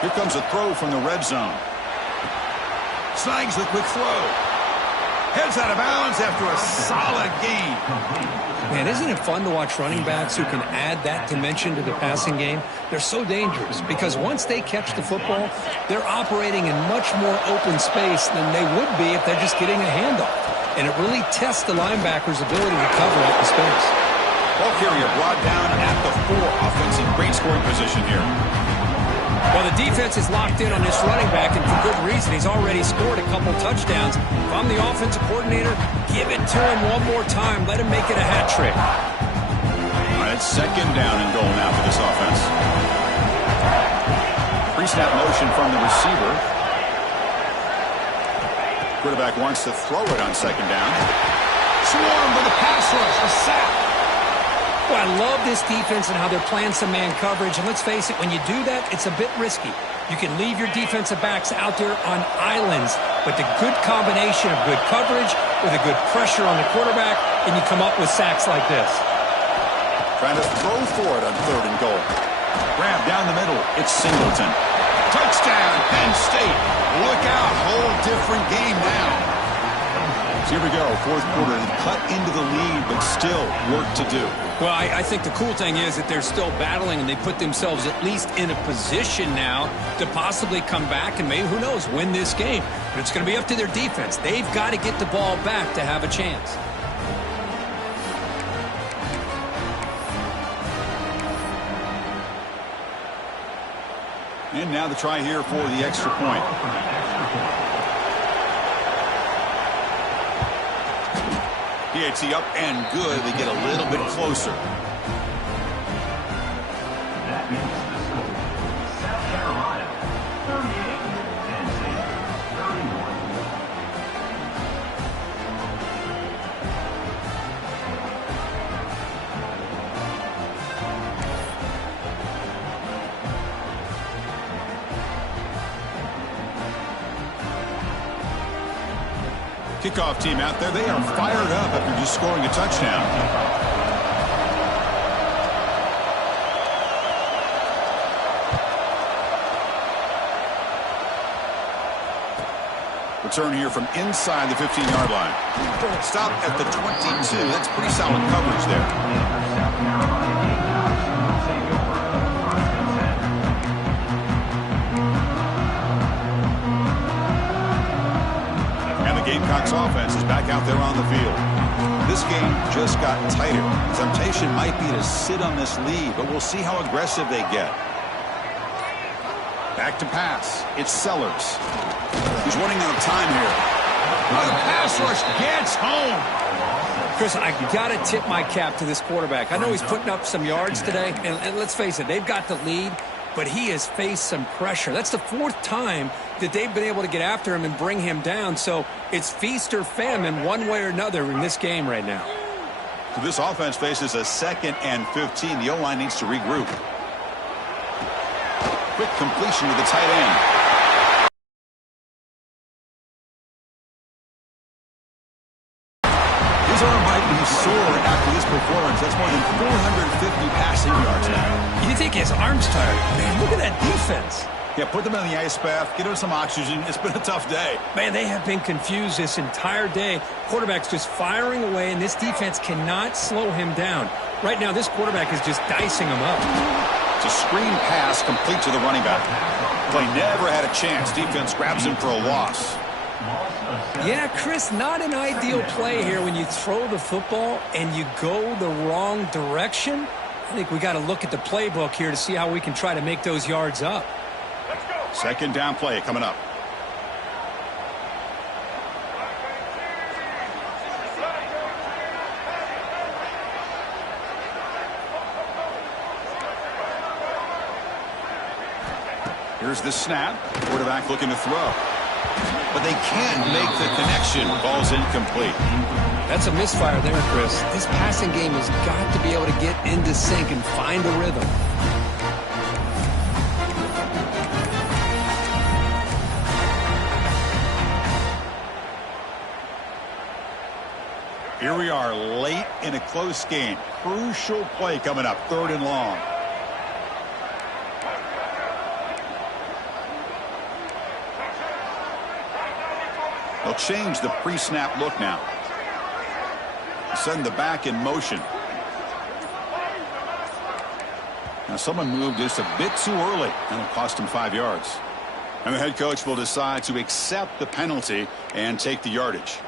Here comes a throw from the red zone. Snags the quick throw. Heads out of bounds after a solid gain. Man, isn't it fun to watch running backs who can add that dimension to the passing game? They're so dangerous because once they catch the football, they're operating in much more open space than they would be if they're just getting a handoff. And it really tests the linebacker's ability to cover up the space. Ball carrier brought down at the 4. Offense in great scoring position here. Well, the defense is locked in on this running back, and for good reason. He's already scored a couple touchdowns. If I'm the offensive coordinator, give it to him one more time. Let him make it a hat trick. All right, it's second down and goal now for this offense. Pre-snap motion from the receiver. Quarterback wants to throw it on second down. Swarm with a pass rush, a sack. Well, I love this defense and how they're playing some man coverage. And let's face it, when you do that, it's a bit risky. You can leave your defensive backs out there on islands, but the good combination of good coverage with a good pressure on the quarterback, and you come up with sacks like this. Trying to throw for it on 3rd and goal. Grab down the middle. It's Singleton. Touchdown, Penn State. Look out, whole different game now. So here we go, 4th quarter. They've cut into the lead, but still work to do. Well, I think the cool thing is that they're still battling, and they put themselves at least in a position now to possibly come back and maybe, who knows, win this game. But it's going to be up to their defense. They've got to get the ball back to have a chance. And now the try here for the extra point. PAT up and good. They get a little bit closer. That makes the score. South Carolina, 38. Penn State, 31. Kickoff team out there, they are fired up after just scoring a touchdown. Return here from inside the 15-yard line. Stop at the 22. That's pretty solid coverage there. South Carolina Gamecocks will take over 1st and 10. And the Gamecocks offense is back out there on the field. This game just got tighter. Temptation might be to sit on this lead, but we'll see how aggressive they get. Back to pass. It's Sellers. He's running out of time here. The pass rush gets home. Chris, I got to tip my cap to this quarterback. I know he's putting up some yards today, and let's face it, they've got the lead, but he has faced some pressure. That's the 4th time that they've been able to get after him and bring him down. So it's feast or famine one way or another in this game right now. So this offense faces a 2nd and 15. The O-line needs to regroup. Quick completion to the tight end. His arm might be sore after this performance. That's more than 450 passing yards now. You think his arm's tired? Man, look at that defense. Yeah, put them in the ice bath, get him some oxygen. It's been a tough day. Man, they have been confused this entire day. Quarterback's just firing away, and this defense cannot slow him down. Right now, this quarterback is just dicing him up. It's a screen pass complete to the running back. Play never had a chance. Defense grabs him for a loss. Yeah, Chris, not an ideal play here when you throw the football and you go the wrong direction. I think we got to look at the playbook here to see how we can try to make those yards up. 2nd down play coming up. Here's the snap. Quarterback looking to throw. But they can't make the connection. Ball's incomplete. That's a misfire there, Chris. This passing game has got to be able to get into sync and find a rhythm. Here we are late in a close game. Crucial play coming up. 3rd and long. They'll change the pre-snap look now. Send the back in motion. Now someone moved just a bit too early. That'll cost him 5 yards. And the head coach will decide to accept the penalty and take the yardage.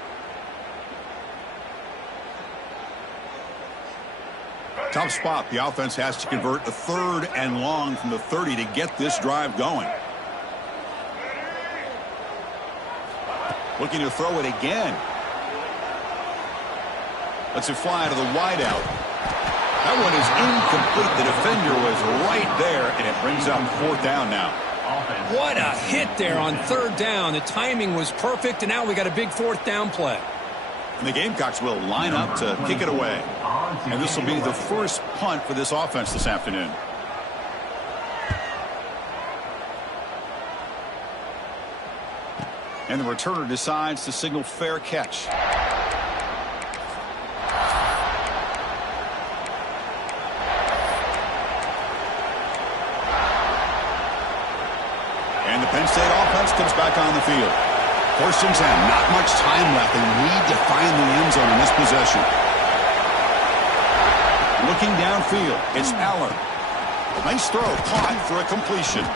Tough spot. The offense has to convert a 3rd and long from the 30 to get this drive going. Looking to throw it again. Lets it fly to the wideout. That one is incomplete. The defender was right there, and it brings up 4th down now. offense. What a hit there on third down. The timing was perfect, and now we got a big fourth down play. And the Gamecocks will line up to kick it away. And this will be the first punt for this offense this afternoon. And the returner decides to signal fair catch. And the Penn State offense comes back on the field. First and 10, not much time left. They need to find the end zone in this possession. Looking downfield, it's Allen. Nice throw, caught for a completion.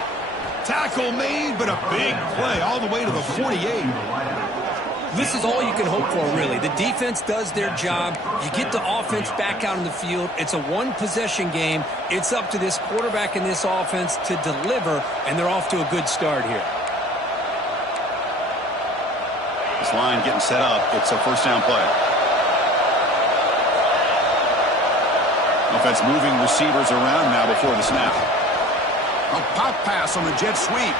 Tackle made, but a big play all the way to the 48. This is all you can hope for, really. The defense does their job. You get the offense back out in the field. It's a one-possession game. It's up to this quarterback and this offense to deliver, and they're off to a good start here. This line getting set up. It's a first down play. Offense moving receivers around now before the snap. A pop pass on the jet sweep.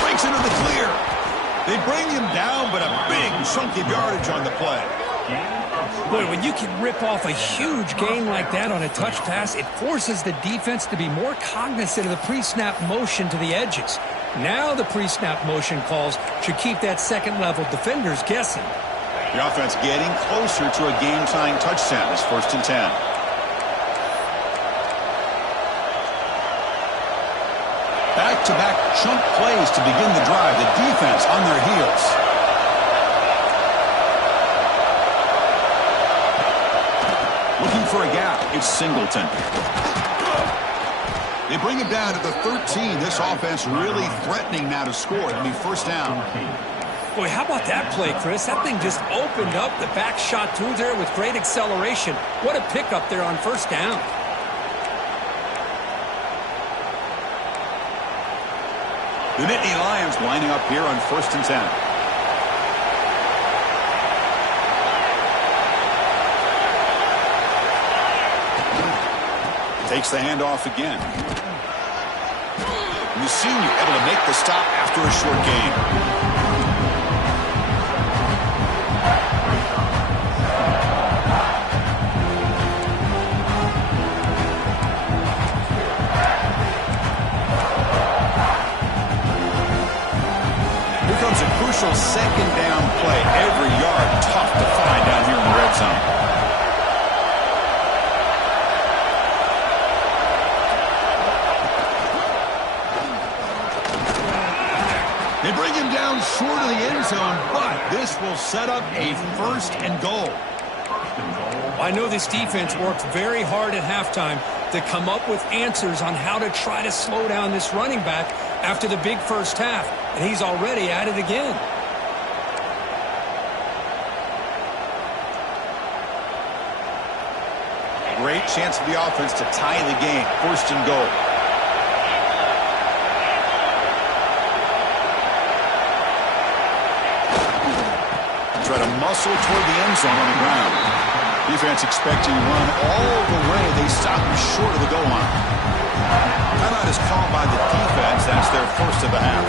Breaks into the clear. They bring him down, but a big chunk of yardage on the play. Boy, when you can rip off a huge gain like that on a touch pass, it forces the defense to be more cognizant of the pre-snap motion to the edges. Now the pre-snap motion calls should keep that second-level defenders guessing. The offense getting closer to a game-tying touchdown. It's first and 10. Back-to-back chunk plays to begin the drive. The defense on their heels. Looking for a gap. It's Singleton. They bring him down to the 13. This offense really threatening now to score. It'll be first down. Boy, how about that play, Chris? That thing just opened up. The back shot through there with great acceleration. What a pickup there on first down. The Nittany Lions lining up here on first and 10. Takes the handoff again. The senior able to make the stop after a short gain. Comes a crucial second down play. Every yard tough to find down here in the red zone. They bring him down short of the end zone, but this will set up a first and goal. I know this defense worked very hard at halftime to come up with answers on how to try to slow down this running back after the big first half, and he's already at it again. Great chance for the offense to tie the game. First and goal. Try to muscle toward the end zone on the ground. Defense expecting to run all the way. They stop him short of the goal line. Timeout is called by the defense. That's their first of the half.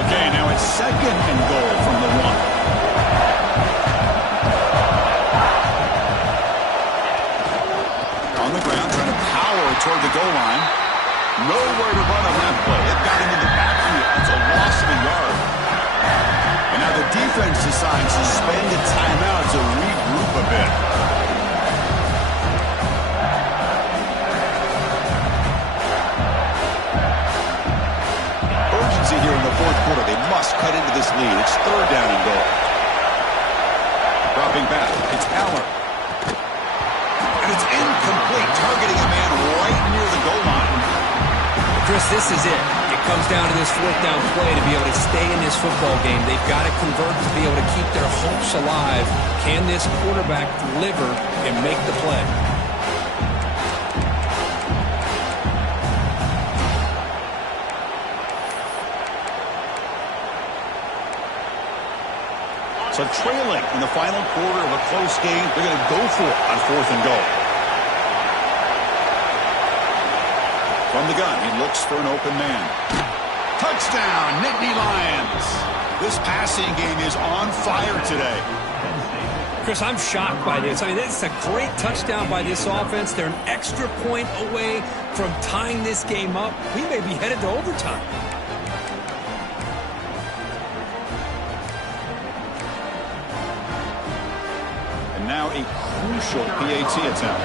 Okay, now it's second and goal from the 1. On the ground, trying to power toward the goal line. Nowhere to run on that play. It got into the backfield. It's a loss of a yard. And now the defense decides to spend a timeout to regroup a bit. Urgency here in the fourth quarter. They must cut into this lead. It's third down and goal. Dropping back. It's Allen. And it's incomplete. Targeting a man right near the goal line. Chris, this is it. It comes down to this fourth down play to be able to stay in this football game. They've got to convert to be able to keep their hopes alive. Can this quarterback deliver and make the play? So trailing in the final quarter of a close game, they're going to go for it on 4th and goal. From the gun, he looks for an open man. Touchdown, Nittany Lions. This passing game is on fire today. Chris, I'm shocked by this. I mean, it's a great touchdown by this offense. They're an extra point away from tying this game up. We may be headed to overtime. And now a crucial PAT attempt.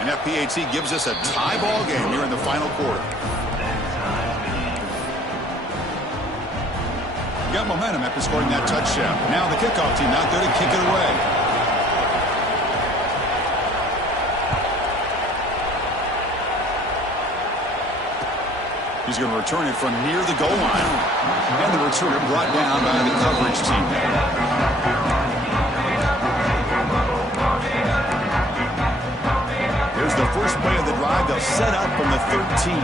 And that PAT gives us a tie ball game here in the final quarter. Got momentum after scoring that touchdown. Now the kickoff team out there to kick it away. He's going to return it from near the goal line. And the returner brought down by the coverage team. Here's the first play of the drive. They'll set up from the 13.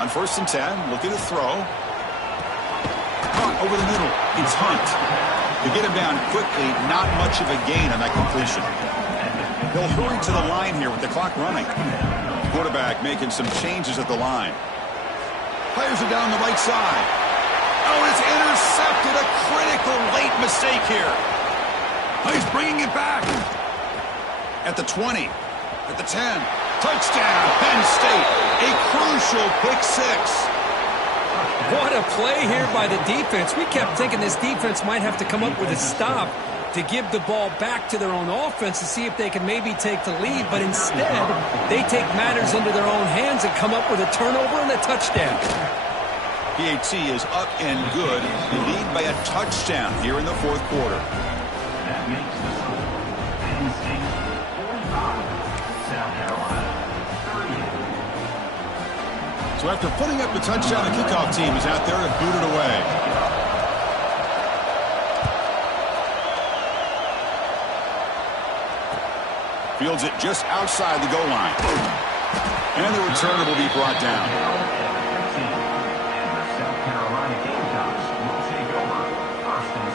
On 1st and 10, looking to throw. Caught over the middle. It's Hunt. To get him down quickly, not much of a gain on that completion. They'll hurry to the line here with the clock running. Quarterback making some changes at the line. Players are down the right side. Oh, it's intercepted. A critical late mistake here. Oh, he's bringing it back. At the 20. At the 10. Touchdown, Penn State. A crucial pick 6. What a play here by the defense. We kept thinking this defense might have to come up with a stop to give the ball back to their own offense to see if they can maybe take the lead. But instead, they take matters into their own hands and come up with a turnover and a touchdown. PAT is up and good. They lead by a touchdown here in the 4th quarter. That makes the score Penn State 45, South Carolina 38. So after putting up the touchdown, the kickoff team is out there to boot it away. Fields it just outside the goal line. And the returner will be brought down. South Carolina Gamecocks will take over 1st and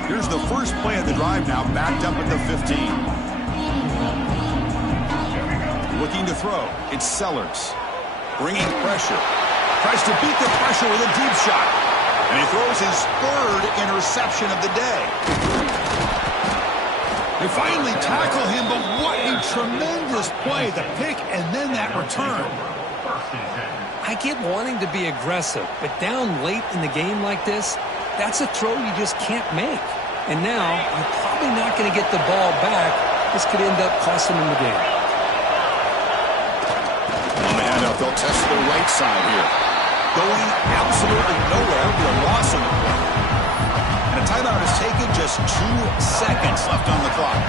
10. Here's the first play of the drive now, backed up at the 15. Looking to throw. It's Sellers. Bringing pressure. Tries to beat the pressure with a deep shot. And he throws his 3rd interception of the day. They finally tackle him, but what a tremendous play. The pick and then that return. I get wanting to be aggressive, but down late in the game like this, that's a throw you just can't make. And now, you're probably not going to get the ball back. This could end up costing them the game. On the handoff, they'll test the right side here. Going absolutely nowhere. It'll be a loss on the play. And a timeout is taken, just 2 seconds left on the clock.